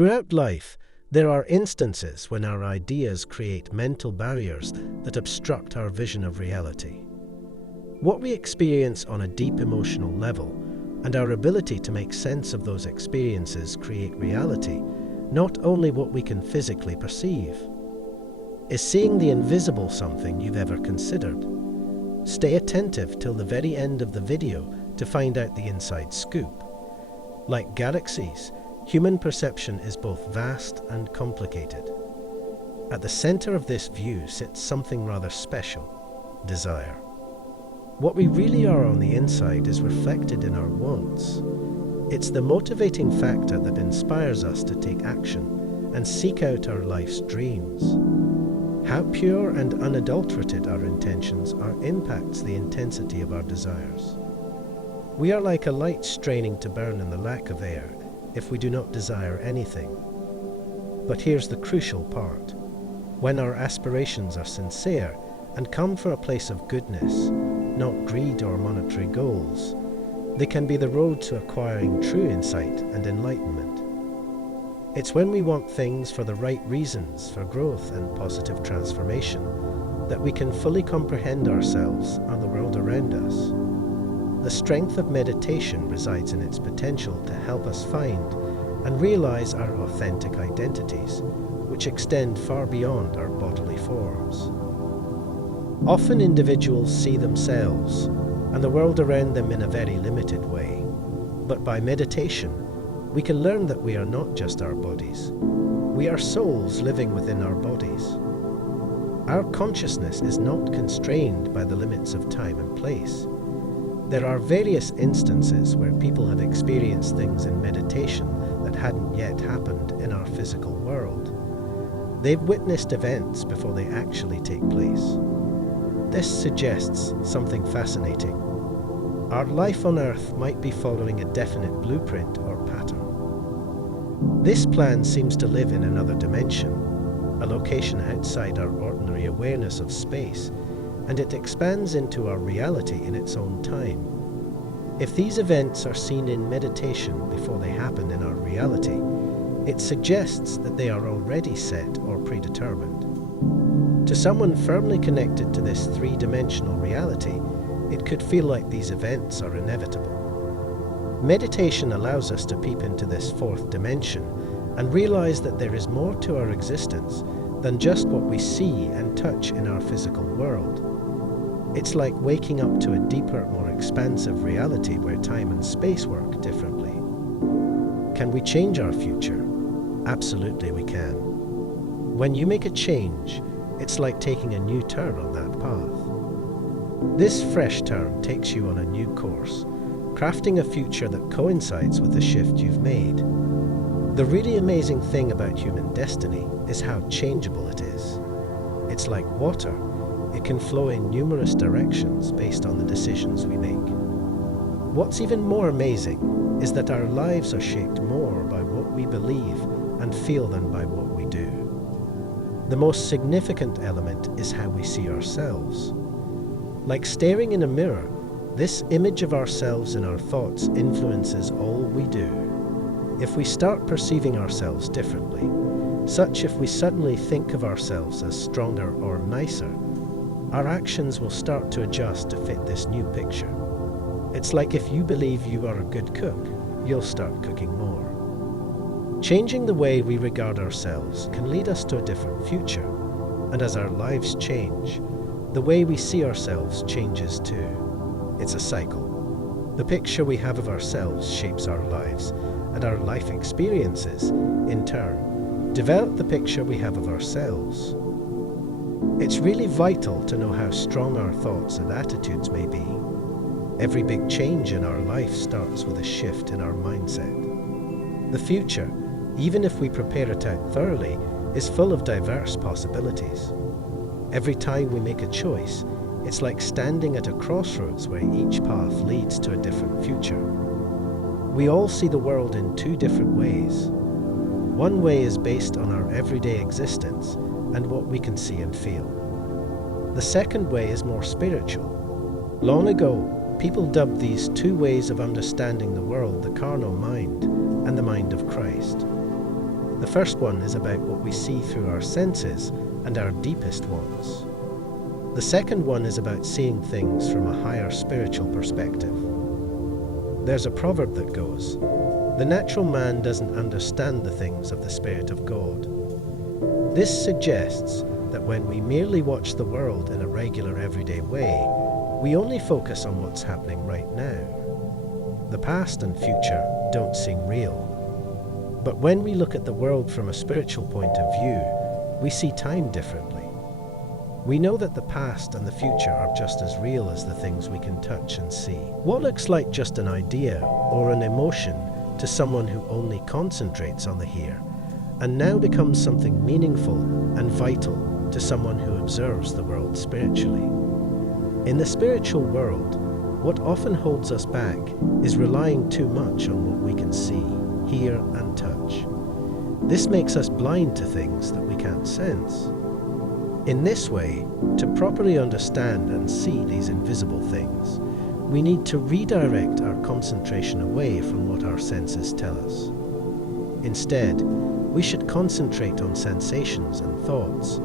Throughout life, there are instances when our ideas create mental barriers that obstruct our vision of reality. What we experience on a deep emotional level and our ability to make sense of those experiences create reality, not only what we can physically perceive. Is seeing the invisible something you've ever considered? Stay attentive till the very end of the video to find out the inside scoop. Like galaxies, human perception is both vast and complicated. At the center of this view sits something rather special: desire. What we really are on the inside is reflected in our wants. It's the motivating factor that inspires us to take action and seek out our life's dreams. How pure and unadulterated our intentions are impacts the intensity of our desires. We are like a light straining to burn in the lack of air if we do not desire anything. But here's the crucial part. When our aspirations are sincere and come from a place of goodness, not greed or monetary goals, they can be the road to acquiring true insight and enlightenment. It's when we want things for the right reasons for growth and positive transformation that we can fully comprehend ourselves and the world around us. The strength of meditation resides in its potential to help us find and realize our authentic identities, which extend far beyond our bodily forms. Often individuals see themselves and the world around them in a very limited way, but by meditation, we can learn that we are not just our bodies. We are souls living within our bodies. Our consciousness is not constrained by the limits of time and place. There are various instances where people have experienced things in meditation that hadn't yet happened in our physical world. They've witnessed events before they actually take place. This suggests something fascinating. Our life on Earth might be following a definite blueprint or pattern. This plan seems to live in another dimension, a location outside our ordinary awareness of space, and it expands into our reality in its own time. If these events are seen in meditation before they happen in our reality, it suggests that they are already set or predetermined. To someone firmly connected to this three-dimensional reality, it could feel like these events are inevitable. Meditation allows us to peep into this fourth dimension and realize that there is more to our existence than just what we see and touch in our physical world. It's like waking up to a deeper, more expansive reality where time and space work differently. Can we change our future? Absolutely we can. When you make a change, it's like taking a new turn on that path. This fresh turn takes you on a new course, crafting a future that coincides with the shift you've made. The really amazing thing about human destiny is how changeable it is. It's like water. It can flow in numerous directions based on the decisions we make. What's even more amazing is that our lives are shaped more by what we believe and feel than by what we do. The most significant element is how we see ourselves. Like staring in a mirror, this image of ourselves in our thoughts influences all we do. If we start perceiving ourselves differently, such if we suddenly think of ourselves as stronger or nicer, our actions will start to adjust to fit this new picture. It's like if you believe you are a good cook, you'll start cooking more. Changing the way we regard ourselves can lead us to a different future, and as our lives change, the way we see ourselves changes too. It's a cycle. The picture we have of ourselves shapes our lives, and our life experiences, in turn, develop the picture we have of ourselves. It's really vital to know how strong our thoughts and attitudes may be. Every big change in our life starts with a shift in our mindset. The future, even if we prepare it out thoroughly, is full of diverse possibilities. Every time we make a choice, it's like standing at a crossroads where each path leads to a different future. We all see the world in two different ways. One way is based on our everyday existence and what we can see and feel. The second way is more spiritual. Long ago, people dubbed these two ways of understanding the world the carnal mind and the mind of Christ. The first one is about what we see through our senses and our deepest wants. The second one is about seeing things from a higher spiritual perspective. There's a proverb that goes, "The natural man doesn't understand the things of the Spirit of God." This suggests that when we merely watch the world in a regular everyday way, we only focus on what's happening right now. The past and future don't seem real. But when we look at the world from a spiritual point of view, we see time differently. We know that the past and the future are just as real as the things we can touch and see. What looks like just an idea or an emotion to someone who only concentrates on the here, and now becomes something meaningful and vital to someone who observes the world spiritually. In the spiritual world, what often holds us back is relying too much on what we can see, hear, and touch. This makes us blind to things that we can't sense. In this way, to properly understand and see these invisible things, we need to redirect our concentration away from what our senses tell us. Instead, we should concentrate on sensations and thoughts,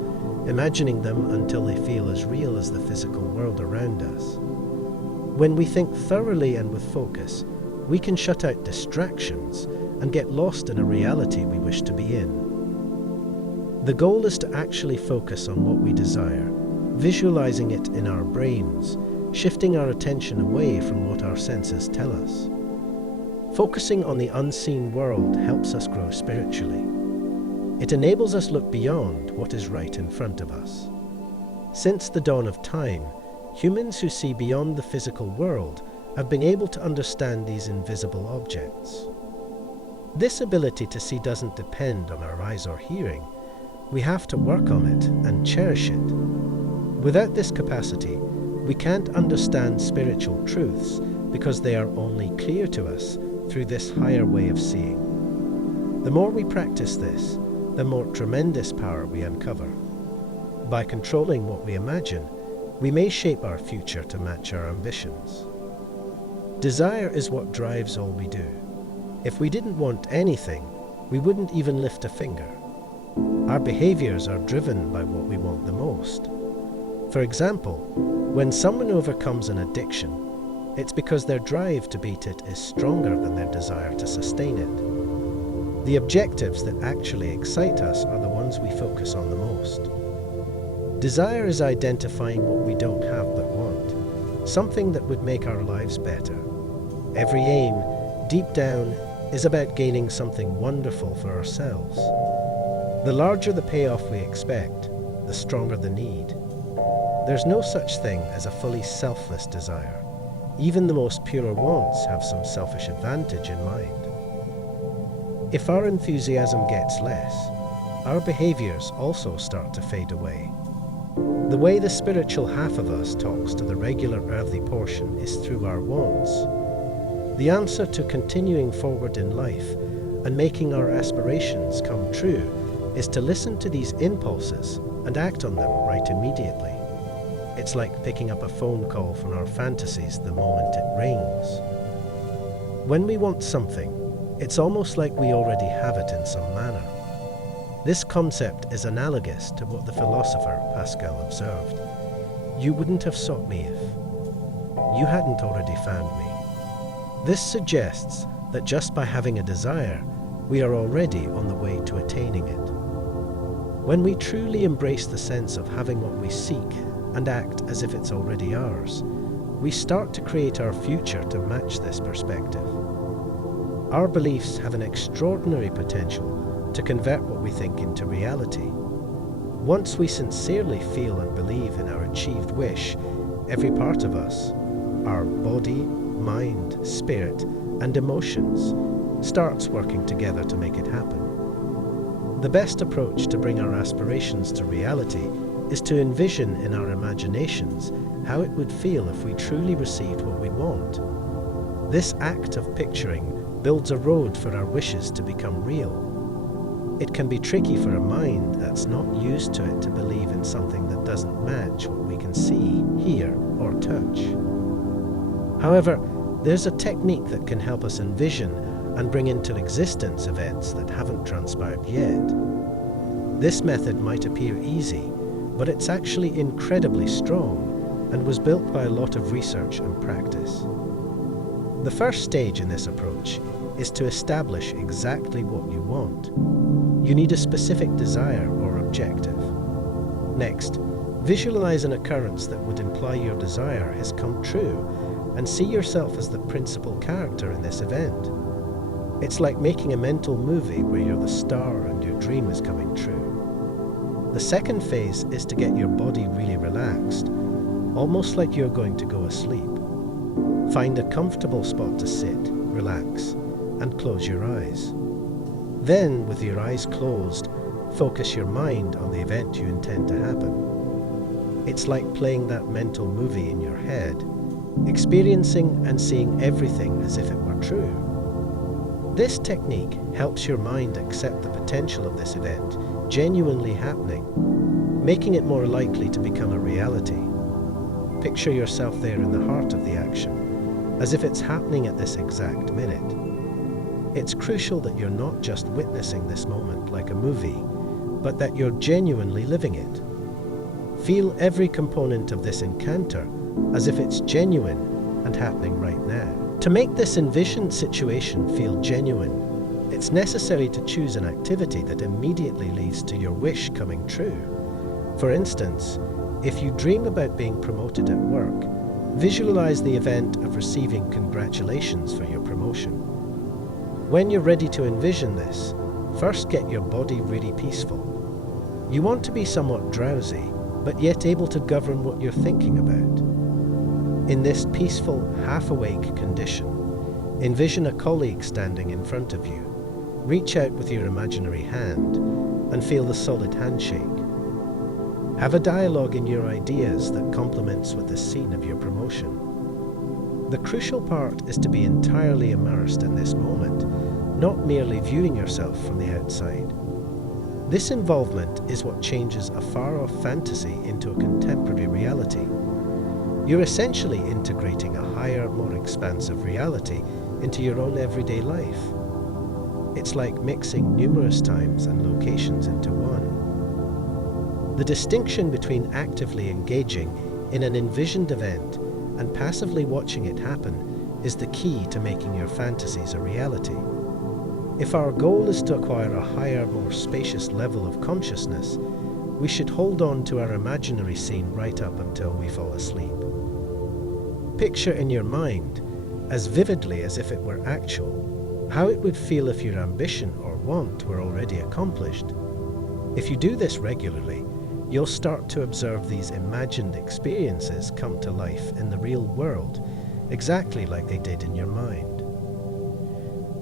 imagining them until they feel as real as the physical world around us. When we think thoroughly and with focus, we can shut out distractions and get lost in a reality we wish to be in. The goal is to actually focus on what we desire, visualizing it in our brains, shifting our attention away from what our senses tell us. Focusing on the unseen world helps us grow spiritually. It enables us look beyond what is right in front of us. Since the dawn of time, humans who see beyond the physical world have been able to understand these invisible objects. This ability to see doesn't depend on our eyes or hearing. We have to work on it and cherish it. Without this capacity, we can't understand spiritual truths because they are only clear to us through this higher way of seeing. The more we practice this, the more tremendous power we uncover. By controlling what we imagine, we may shape our future to match our ambitions. Desire is what drives all we do. If we didn't want anything, we wouldn't even lift a finger. Our behaviors are driven by what we want the most. For example, when someone overcomes an addiction, it's because their drive to beat it is stronger than their desire to sustain it. The objectives that actually excite us are the ones we focus on the most. Desire is identifying what we don't have but want, something that would make our lives better. Every aim, deep down, is about gaining something wonderful for ourselves. The larger the payoff we expect, the stronger the need. There's no such thing as a fully selfless desire. Even the most pure wants have some selfish advantage in mind. If our enthusiasm gets less, our behaviors also start to fade away. The way the spiritual half of us talks to the regular earthly portion is through our wants. The answer to continuing forward in life and making our aspirations come true is to listen to these impulses and act on them right immediately. It's like picking up a phone call from our fantasies the moment it rings. When we want something, it's almost like we already have it in some manner. This concept is analogous to what the philosopher Pascal observed. You wouldn't have sought me if you hadn't already found me. This suggests that just by having a desire, we are already on the way to attaining it. When we truly embrace the sense of having what we seek and act as if it's already ours, we start to create our future to match this perspective. Our beliefs have an extraordinary potential to convert what we think into reality. Once we sincerely feel and believe in our achieved wish, every part of us, our body, mind, spirit, and emotions, starts working together to make it happen. The best approach to bring our aspirations to reality is to envision in our imaginations how it would feel if we truly received what we want. This act of picturing builds a road for our wishes to become real. It can be tricky for a mind that's not used to it to believe in something that doesn't match what we can see, hear, or touch. However, there's a technique that can help us envision and bring into existence events that haven't transpired yet. This method might appear easy, but it's actually incredibly strong and was built by a lot of research and practice. The first stage in this approach is to establish exactly what you want. You need a specific desire or objective. Next, visualize an occurrence that would imply your desire has come true and see yourself as the principal character in this event. It's like making a mental movie where you're the star and your dream is coming true. The second phase is to get your body really relaxed, almost like you're going to go asleep. Find a comfortable spot to sit, relax, and close your eyes. Then, with your eyes closed, focus your mind on the event you intend to happen. It's like playing that mental movie in your head, experiencing and seeing everything as if it were true. This technique helps your mind accept the potential of this event genuinely happening, making it more likely to become a reality. Picture yourself there in the heart of the action, as if it's happening at this exact minute. It's crucial that you're not just witnessing this moment like a movie, but that you're genuinely living it. Feel every component of this encounter as if it's genuine and happening right now. To make this envisioned situation feel genuine, it's necessary to choose an activity that immediately leads to your wish coming true. For instance, if you dream about being promoted at work, visualize the event of receiving congratulations for your promotion. When you're ready to envision this, first get your body really peaceful. You want to be somewhat drowsy, but yet able to govern what you're thinking about. In this peaceful, half-awake condition, envision a colleague standing in front of you. Reach out with your imaginary hand and feel the solid handshake. Have a dialogue in your ideas that complements with the scene of your promotion. The crucial part is to be entirely immersed in this moment, not merely viewing yourself from the outside. This involvement is what changes a far-off fantasy into a contemporary reality. You're essentially integrating a higher, more expansive reality into your own everyday life. It's like mixing numerous times and locations into one. The distinction between actively engaging in an envisioned event and passively watching it happen is the key to making your fantasies a reality. If our goal is to acquire a higher, more spacious level of consciousness, we should hold on to our imaginary scene right up until we fall asleep. Picture in your mind, as vividly as if it were actual, how it would feel if your ambition or want were already accomplished. If you do this regularly, you'll start to observe these imagined experiences come to life in the real world, exactly like they did in your mind.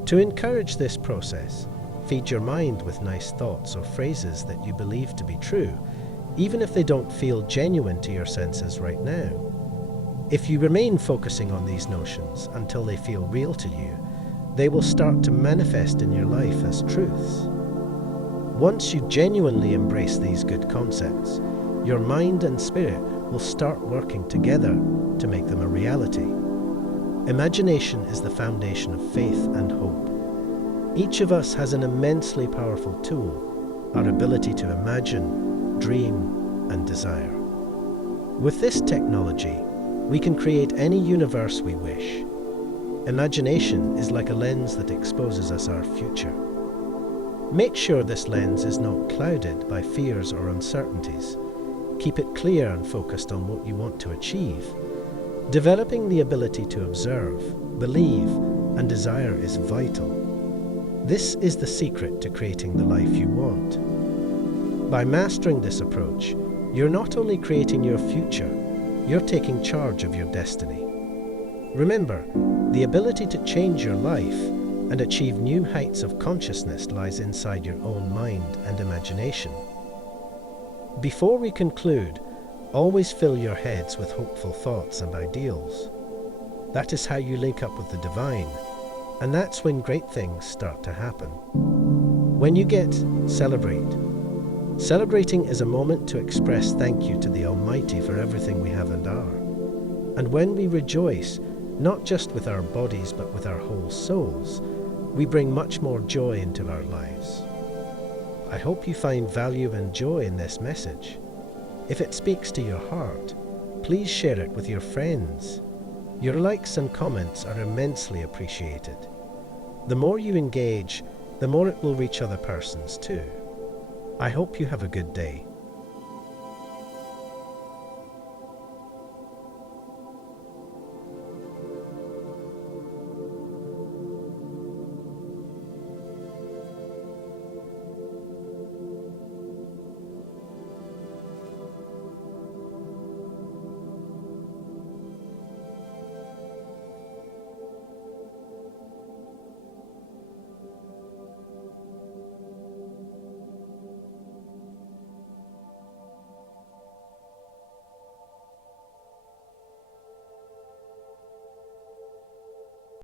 To encourage this process, feed your mind with nice thoughts or phrases that you believe to be true, even if they don't feel genuine to your senses right now. If you remain focusing on these notions until they feel real to you, they will start to manifest in your life as truths. Once you genuinely embrace these good concepts, your mind and spirit will start working together to make them a reality. Imagination is the foundation of faith and hope. Each of us has an immensely powerful tool, our ability to imagine, dream, and desire. With this technology, we can create any universe we wish. Imagination is like a lens that exposes us our future. Make sure this lens is not clouded by fears or uncertainties. Keep it clear and focused on what you want to achieve. Developing the ability to observe, believe, and desire is vital. This is the secret to creating the life you want. By mastering this approach, you're not only creating your future, you're taking charge of your destiny. Remember, the ability to change your life and achieve new heights of consciousness lies inside your own mind and imagination. Before we conclude, always fill your heads with hopeful thoughts and ideals. That is how you link up with the divine, and that's when great things start to happen. When you celebrate. Celebrating is a moment to express thank you to the Almighty for everything we have and are. And when we rejoice, not just with our bodies but with our whole souls, we bring much more joy into our lives. I hope you find value and joy in this message. If it speaks to your heart, please share it with your friends. Your likes and comments are immensely appreciated. The more you engage, the more it will reach other persons too. I hope you have a good day.